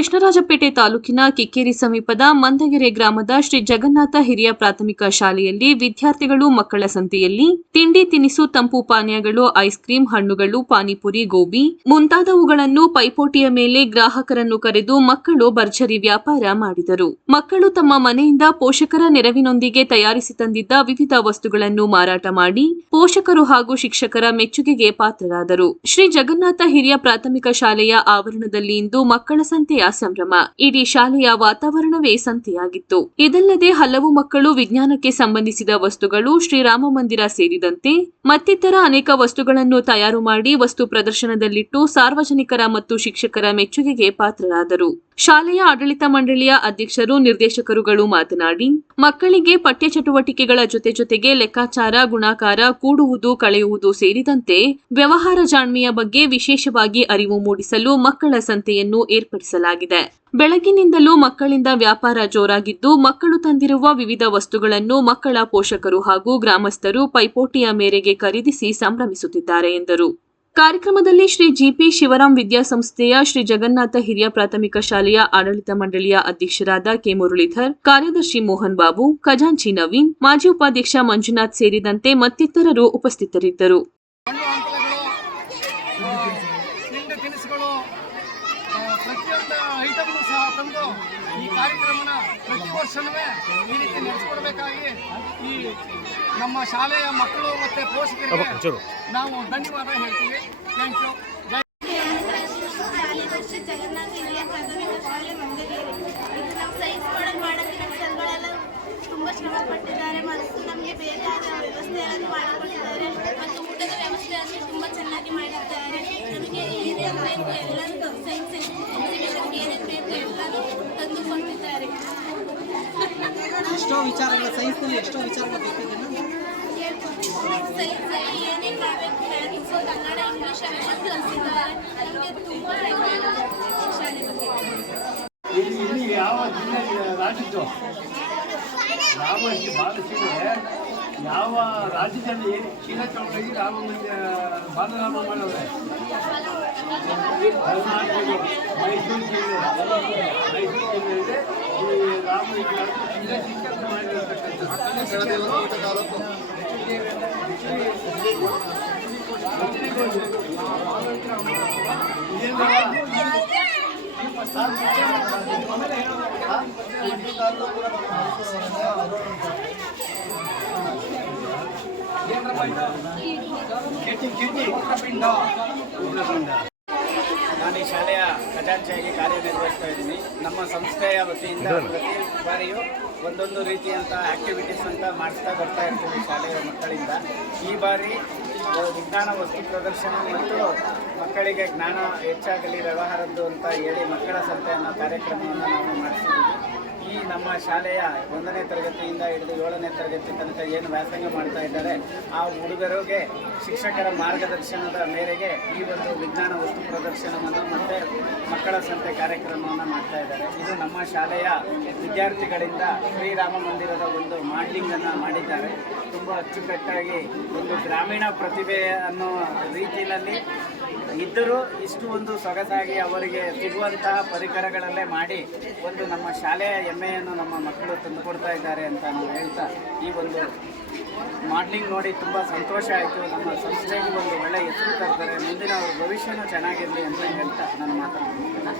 ಕೃಷ್ಣರಾಜಪೇಟೆ ತಾಲೂಕಿನ ಕಿಕ್ಕೇರಿ ಸಮೀಪದ ಮಂದಗೆರೆ ಗ್ರಾಮದ ಶ್ರೀ ಜಗನ್ನಾಥ ಹಿರಿಯ ಪ್ರಾಥಮಿಕ ಶಾಲೆಯಲ್ಲಿ ವಿದ್ಯಾರ್ಥಿಗಳು ಮಕ್ಕಳ ಸಂತೆಯಲ್ಲಿ ತಿಂಡಿ ತಿನಿಸು, ತಂಪು ಪಾನೀಯಗಳು, ಐಸ್ ಕ್ರೀಂ, ಹಣ್ಣುಗಳು, ಪಾನಿಪುರಿ, ಗೋಬಿ ಮುಂತಾದವುಗಳನ್ನು ಪೈಪೋಟಿಯ ಮೇಲೆ ಗ್ರಾಹಕರನ್ನು ಕರೆದು ಮಕ್ಕಳು ಭರ್ಜರಿ ವ್ಯಾಪಾರ ಮಾಡಿದರು. ಮಕ್ಕಳು ತಮ್ಮ ಮನೆಯಿಂದ ಪೋಷಕರ ನೆರವಿನೊಂದಿಗೆ ತಯಾರಿಸಿ ತಂದಿದ್ದ ವಿವಿಧ ವಸ್ತುಗಳನ್ನು ಮಾರಾಟ ಮಾಡಿ ಪೋಷಕರು ಹಾಗೂ ಶಿಕ್ಷಕರ ಮೆಚ್ಚುಗೆಗೆ ಪಾತ್ರರಾದರು. ಶ್ರೀ ಜಗನ್ನಾಥ ಹಿರಿಯ ಪ್ರಾಥಮಿಕ ಶಾಲೆಯ ಆವರಣದಲ್ಲಿ ಇಂದು ಮಕ್ಕಳ ಸಂತೆಯ ಸಂಭ್ರಮ. ಇಡೀ ಶಾಲೆಯ ವಾತಾವರಣವೇ ಸಂತೆಯಾಗಿತ್ತು. ಇದಲ್ಲದೆ ಹಲವು ಮಕ್ಕಳು ವಿಜ್ಞಾನಕ್ಕೆ ಸಂಬಂಧಿಸಿದ ವಸ್ತುಗಳು ಶ್ರೀರಾಮ ಮಂದಿರ ಸೇರಿದಂತೆ ಮತ್ತಿತರ ಅನೇಕ ವಸ್ತುಗಳನ್ನು ತಯಾರು ಮಾಡಿ ವಸ್ತು ಪ್ರದರ್ಶನದಲ್ಲಿಟ್ಟು ಸಾರ್ವಜನಿಕರ ಮತ್ತು ಶಿಕ್ಷಕರ ಮೆಚ್ಚುಗೆಗೆ ಪಾತ್ರರಾದರು. ಶಾಲೆಯ ಆಡಳಿತ ಮಂಡಳಿಯ ಅಧ್ಯಕ್ಷರು, ನಿರ್ದೇಶಕರುಗಳು ಮಾತನಾಡಿ, ಮಕ್ಕಳಿಗೆ ಪಠ್ಯ ಚಟುವಟಿಕೆಗಳ ಜೊತೆ ಜೊತೆಗೆ ಲೆಕ್ಕಾಚಾರ, ಗುಣಾಕಾರ, ಕೂಡುವುದು, ಕಳೆಯುವುದು ಸೇರಿದಂತೆ ವ್ಯವಹಾರ ಜಾಣ್ಮೆಯ ಬಗ್ಗೆ ವಿಶೇಷವಾಗಿ ಅರಿವು ಮೂಡಿಸಲು ಮಕ್ಕಳ ಸಂತೆಯನ್ನು ಏರ್ಪಡಿಸಲಾಗಿದೆ. ಬೆಳಗಿನಿಂದಲೂ ಮಕ್ಕಳಿಂದ ವ್ಯಾಪಾರ ಜೋರಾಗಿದ್ದು, ಮಕ್ಕಳು ತಂದಿರುವ ವಿವಿಧ ವಸ್ತುಗಳನ್ನು ಮಕ್ಕಳ ಪೋಷಕರು ಹಾಗೂ ಗ್ರಾಮಸ್ಥರು ಪೈಪೋಟಿಯ ಮೇರೆಗೆ ಖರೀದಿಸಿ ಸಂಭ್ರಮಿಸುತ್ತಿದ್ದಾರೆ ಎಂದರು. ಕಾರ್ಯಕ್ರಮದಲ್ಲಿ ಶ್ರೀ ಜಿಪಿ ಶಿವರಾಮ್ ವಿದ್ಯಾಸಂಸ್ಥೆಯ ಶ್ರೀ ಜಗನ್ನಾಥ ಹಿರಿಯ ಪ್ರಾಥಮಿಕ ಶಾಲೆಯ ಆಡಳಿತ ಮಂಡಳಿಯ ಅಧ್ಯಕ್ಷರಾದ ಕೆ ಮುರಳೀಧರ್, ಕಾರ್ಯದರ್ಶಿ ಮೋಹನ್ ಬಾಬು, ಖಜಾಂಚಿ ನವೀನ್, ಮಾಜಿ ಉಪಾಧ್ಯಕ್ಷ ಮಂಜುನಾಥ್ ಸೇರಿದಂತೆ ಮತ್ತಿತರರು ಉಪಸ್ಥಿತರಿದ್ದರು. ಪ್ರತಿಯೊಂದು ಐಟಮ್ನು ಸಹ ತಂದು ಈ ಕಾರ್ಯಕ್ರಮನ ಪ್ರತಿ ವರ್ಷನೂ ಈ ರೀತಿ ನಡೆಸ್ಕೊಡ್ಬೇಕಾಗಿ ಈ ನಮ್ಮ ಶಾಲೆಯ ಮಕ್ಕಳು ಮತ್ತು ಪೋಷಕರಿಗೆ ನಾವು ಧನ್ಯವಾದ ಹೇಳ್ತೀವಿ. ಥ್ಯಾಂಕ್ ಯು ಜೈ ಶಾಲೆ ವರ್ಷ ಜಗನ್ನಾಥ ಹಿರಿಯ ಪ್ರಾಥಮಿಕ ಶಾಲೆ ಮಂಗೇರಿ ಇದು ನಾವು ಸೈನ್ಸ್ ಮಾಡಲ್ ಮಾಡೋಕ್ಕೆ ನಮ್ಮ ಸರ್ಗಳೆಲ್ಲ ತುಂಬ ಶ್ರಮ ಪಟ್ಟಿದ್ದಾರೆ ಮತ್ತು ನಮಗೆ ಬೇಕಾದ ವ್ಯವಸ್ಥೆಯನ್ನು ಮಾಡಿಕೊಟ್ಟಿದ್ದಾರೆ ಮತ್ತು ಊಟದ ವ್ಯವಸ್ಥೆ ಅಂದರೆ ತುಂಬ ಚೆನ್ನಾಗಿ ಮಾಡಿದ್ದಾರೆ ನಮಗೆ ಏನೇನು ಬೇಕು ಎಲ್ಲರೂ ಸೈನ್ಸ್ ಎಕ್ಸಿಬಿಷನ್ಗೆ ಏನೇನು ಬೇಕು ಎಲ್ಲರೂ ತಂದು ಕೊಟ್ಟಿದ್ದಾರೆ ಎಷ್ಟೋ ವಿಚಾರಗಳು ಸೈನ್ಸ್ನಲ್ಲಿ ಎಷ್ಟೋ ವಿಚಾರಗಳು ಗೊತ್ತಿದೆ ಏನೇನು ಮಾಡಬೇಕು ಕನ್ನಡ ಇಲ್ಲಿ ಯಾವ ರಾಜ್ಯದ್ದು ಯಾವ ರಾಜ್ಯದಲ್ಲಿ ಚೀನಾ ತಗೊಂಡೋಗಿ ರಾಮ ಮಂದಿರ ಬಾಲರಾಮ ಮಾಡವ್ರೆ ಕರ್ನಾಟಕದ್ದು ಮೈಸೂರು ಜಿಲ್ಲೆ ಮೈಸೂರು ಜಿಲ್ಲೆಯಲ್ಲಿ ಈ ರಾಮ ಜಿಲ್ಲೆ ಚಿಕ್ಕಂತ ನಾನು ಈ ಶಾಲೆಯ ಖಜಾಂಚಿಯಾಗಿ ಕಾರ್ಯನಿರ್ವಹಿಸ್ತಾ ಇದ್ದೀನಿ. ನಮ್ಮ ಸಂಸ್ಥೆಯ ವತಿಯಿಂದ ಪ್ರತಿ ಬಾರಿಯೂ ಒಂದೊಂದು ರೀತಿಯಂತಹ ಆಕ್ಟಿವಿಟೀಸ್ ಅಂತ ಮಾಡಿಸ್ತಾ ಬರ್ತಾ ಇರ್ತೀವಿ ಶಾಲೆಯ ಮಕ್ಕಳಿಂದ. ಈ ಬಾರಿ ವಿಜ್ಞಾನ ವಸ್ತು ಪ್ರದರ್ಶನ ಮತ್ತು ಮಕ್ಕಳಿಗೆ ಜ್ಞಾನ ಹೆಚ್ಚಾಗಲಿ ವ್ಯವಹಾರದ್ದು ಅಂತ ಹೇಳಿ ಮಕ್ಕಳ ಸಂತೆ ಅನ್ನೋ ಕಾರ್ಯಕ್ರಮವನ್ನು ನಾವು ಮಾಡಿಸಿದ್ದೀವಿ. ಈ ನಮ್ಮ ಶಾಲೆಯ ಒಂದನೇ ತರಗತಿಯಿಂದ ಹಿಡಿದು ಏಳನೇ ತರಗತಿ ತನಕ ಏನು ವ್ಯಾಸಂಗ ಮಾಡ್ತಾ ಇದ್ದಾರೆ, ಆ ಹುಡುಗರಿಗೆ, ಶಿಕ್ಷಕರ ಮಾರ್ಗದರ್ಶನದ ಮೇರೆಗೆ ಈ ಒಂದು ವಿಜ್ಞಾನ ವಸ್ತು ಪ್ರದರ್ಶನವನ್ನು ಮತ್ತು ಮಕ್ಕಳ ಸಂತೆ ಕಾರ್ಯಕ್ರಮವನ್ನು ಮಾಡ್ತಾ ಇದ್ದಾರೆ. ಇದು ನಮ್ಮ ಶಾಲೆಯ ವಿದ್ಯಾರ್ಥಿಗಳಿಂದ ಶ್ರೀರಾಮ ಮಂದಿರದ ಒಂದು ಮಾಡ್ಲಿಂಗನ್ನು ಮಾಡಿದ್ದಾರೆ. ತುಂಬ ಅಚ್ಚುಕಟ್ಟಾಗಿ ಒಂದು ಗ್ರಾಮೀಣ ಪ್ರತಿಭೆ ಅನ್ನೋ ರೀತಿಯಲ್ಲಿ ಇದ್ದರೂ ಇಷ್ಟು ಒಂದು ಸೊಗಸಾಗಿ ಅವರಿಗೆ ಸಿಗುವಂತಹ ಪರಿಕರಗಳಲ್ಲೇ ಮಾಡಿ ಒಂದು ನಮ್ಮ ಶಾಲೆಯ ಹೆಮ್ಮೆಯನ್ನು ನಮ್ಮ ಮಕ್ಕಳು ತಂದುಕೊಡ್ತಾ ಇದ್ದಾರೆ ಅಂತ ನಾವು ಹೇಳ್ತಾ ಈ ಒಂದು ಮಾಡ್ಲಿಂಗ್ ನೋಡಿ ತುಂಬ ಸಂತೋಷ ಆಯಿತು. ನಮ್ಮ ಸಂಸ್ಥೆಗೆ ಒಂದು ಒಳ್ಳೆಯ ಹೆಸರು ತರ್ತಾರೆ. ಮುಂದಿನ ಅವ್ರ ಭವಿಷ್ಯನೂ ಚೆನ್ನಾಗಿರಲಿ ಅಂತ ಹೇಳ್ತಾ ನಾನು ಮಾತಾಡ್ತೀನಿ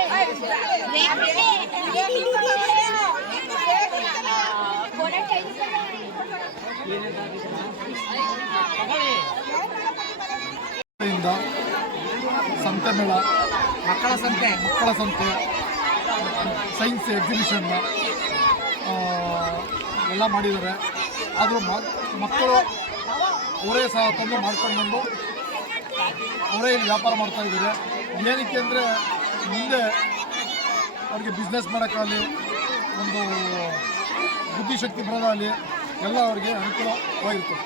ಸಂತೆ ಮೇಳ, ಮಕ್ಕಳ ಸಂತೆ ಮಕ್ಕಳ ಸಂತೆ ಸೈನ್ಸ್ ಎಕ್ಸಿಬಿಷನ್ ಎಲ್ಲ ಮಾಡಿದ್ದಾರೆ. ಆದರೂ ಮಕ್ಕಳು ಅವರೇ ಸಹ ತಂದು ಮಾಡ್ಕೊಂಡು ಬಂದು ಅವರೇ ವ್ಯಾಪಾರ ಮಾಡ್ತಾ ಇದ್ದಾರೆ. ಏನಕ್ಕೆ ಅಂದರೆ ಮುಂದೆ ಅವ್ರಿಗೆ ಬಿಸ್ನೆಸ್ ಮಾಡೋಕ್ಕಾಗಲಿ ಒಂದು ಬುದ್ಧಿಶಕ್ತಿ ಬರೋದಾಗಲಿ ಎಲ್ಲ ಅವ್ರಿಗೆ ಅನುಕೂಲವಾಗಿರ್ತದೆ.